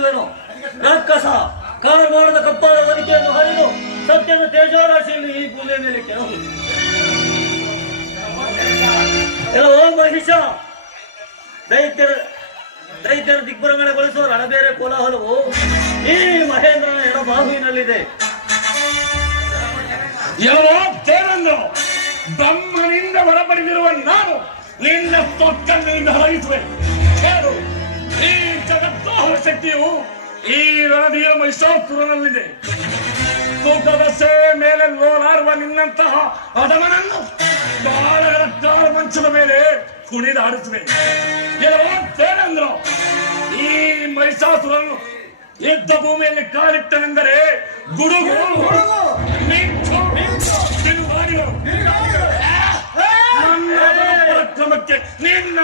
ಮುಗಿಸುವೆನು. ರಾಕ್ಷಸ ಕಾರ್ಮಾಣದ ಕಪ್ಪಾದ ವನಿಕೆಯನ್ನು ಹರಿದು ಸತ್ಯದ ತೇಜೋರಾಶಿಯಲ್ಲಿ ಈ ಭೂಮಿಯ ಮೇಲೆ ಕೆಳಗೆ ಓ ಮಹಿಷ, ದೈತ್ಯರ ದಿಗ್ಭ್ರಮಣಗೊಳಿಸುವ ರಣಬೇರೆ ಕೋಲಾಹಲವು ಈ ಮಹೇಂದ್ರನ ಎಡಬಾಹುವಿನಲ್ಲಿದೆ. ಬ್ರಹ್ಮನಿಂದ ಹೊರಪಡೆದಿರುವ ನಾನು ನಿನ್ನ ತೊಕ್ಕನ್ನಿಂದ ಹರಿಸುವೆ. ಹೇಳು, ಈ ಜಗತ್ತೋಹರ ಶಕ್ತಿಯು ಈ ರಣದಿಯ ಮಹಿಷಾಸುರನಲ್ಲಿದೆ. ತೂಕದ ಸೇವೆ ಮೇಲೆ ಲೋಲಾಡುವ ನಿನ್ನಂತಹ ಅಧಮನನ್ನು ಬಾಳಗಳ ಮಂಚದ ಮೇಲೆ ಕುಣಿದಾಡಿಸುವೆ. ಏನಂದ್ರು, ಈ ಮಹಿಷಾಸುರನು ಯುದ್ಧ ಭೂಮಿಯಲ್ಲಿ ಕಾಲಿಟ್ಟನೆಂದರೆ ಗುಡುಗು ಪರಾಕ್ರಮಕ್ಕೆ ನಿನ್ನ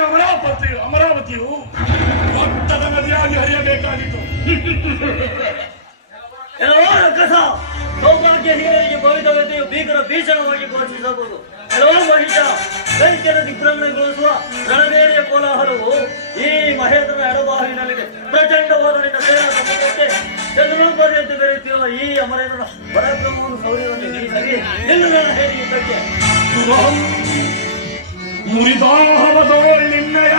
ಅಮರಾವತಿಯು ಒತ್ತದ ನದಿಯಾಗಿ ಹರಿಯಬೇಕಾಗಿತ್ತು. ಕಸ ಸೌಭಾಗ್ಯ ಹೀನರಿಗೆ ಭವಿತವ್ಯತೆಯು ಭೀಕರ ಭೀಷಣವಾಗಿ ಘೋಷಿಸಬಹುದು. ಮಹಿಷ, ದೈತ್ಯರ ದಿಗ್ಭ್ರಮಣಗೊಳಿಸುವ ರಣಬೇರೆಯ ಕೋಲಾಹಲವು ಈ ಮಹೇಂದ್ರನ ಎಡಬಾಹುವಿನಲ್ಲಿದೆ. ಪ್ರಚಂಡವಾದ ನಿನ್ನ ಸೇನಾ ಸಮೂಹಕ್ಕೆ ಚಂದ್ರೋಪರ್ಯಂತೆ ಬೆರೆಯುತ್ತಿರುವ ಈ ಅಮರೇಂದ್ರನ ಪರಾಕ್ರಮವನ್ನು ಸೌರ್ಯವನ್ನು ನಿಲ್ಲಿಸಲಿ. ನಿನ್ನ ಹೇಳಿ ಯುದ್ಧಕ್ಕೆ ಮುರಿದಾಹವದೋಳಿನ್ನಯ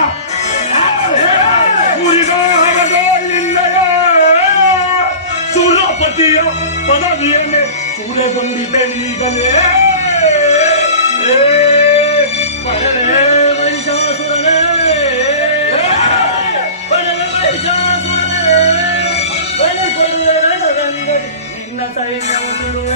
ಸುರಪತಿಯ ಪದವಿಯನ್ನೇ ಸೂರ್ಯಗೊಂಡಿದೆ ಈಗಲೇ. ಪಡಲೇ ಮಹಿಷಾಸುರನೇ, ಪಡಲೇ ಮಹಿಷಾಸುರನೇ, ಬಲಿ ಕೊಡುವೆ ರಣರಂಗದಲ್ಲಿ ನಿನ್ನ ಸೈನ್ಯವನ್ನಿಡುವೆ.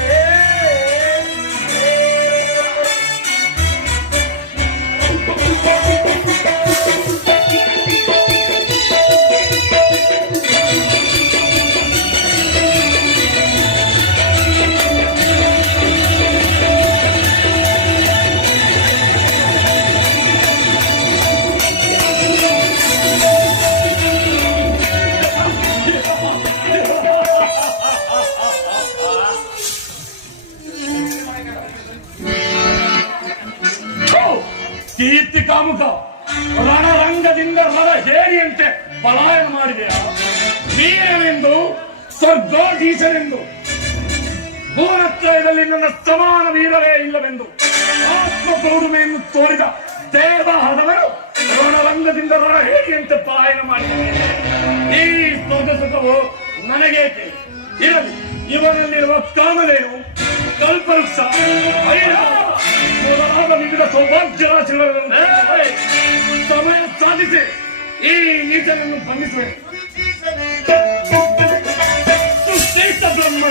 ಕೀರ್ತಿ ಕಾಮುಕ ರಣರಂಗದಿಂದ ರಣ ಹೇರಿಯಂತೆ ಪಲಾಯನ ಮಾಡಿದೆಯಾ? ವೀರನೆಂದು ಸ್ವರ್ಗೋಧೀಶನೆಂದು ಭೂನತ್ರಯದಲ್ಲಿ ನನ್ನ ಸಮಾನ ವೀರರೇ ಇಲ್ಲವೆಂದು ಆತ್ಮಗೌರಮೆಯನ್ನು ತೋರಿದ ದೇವಹದವರು ರಣರಂಗದಿಂದ ರಣ ಹೇರಿಯಂತೆ ಪಲಾಯನ ಮಾಡಿದ್ದಾರೆ. ಈ ಸುಖವು ನನಗೇಕೆ ಇರಲಿ. ಇವನಲ್ಲಿರುವ ಕಾಮಧೇನು, ಕಲ್ಪವೃಕ್ಷ, ಮೊದಲಾದ ವಿವಿಧ ಸೌಭಾಗ್ಯ ರಾಶಿಗಳನ್ನು ಸಮಯ ಸಾಧಿಸಿ ಈ ನೀಚನನ್ನು ಬಂಧಿಸುವೆ. ಸುಶ್ರೇಷ್ಠ ಬ್ರಹ್ಮ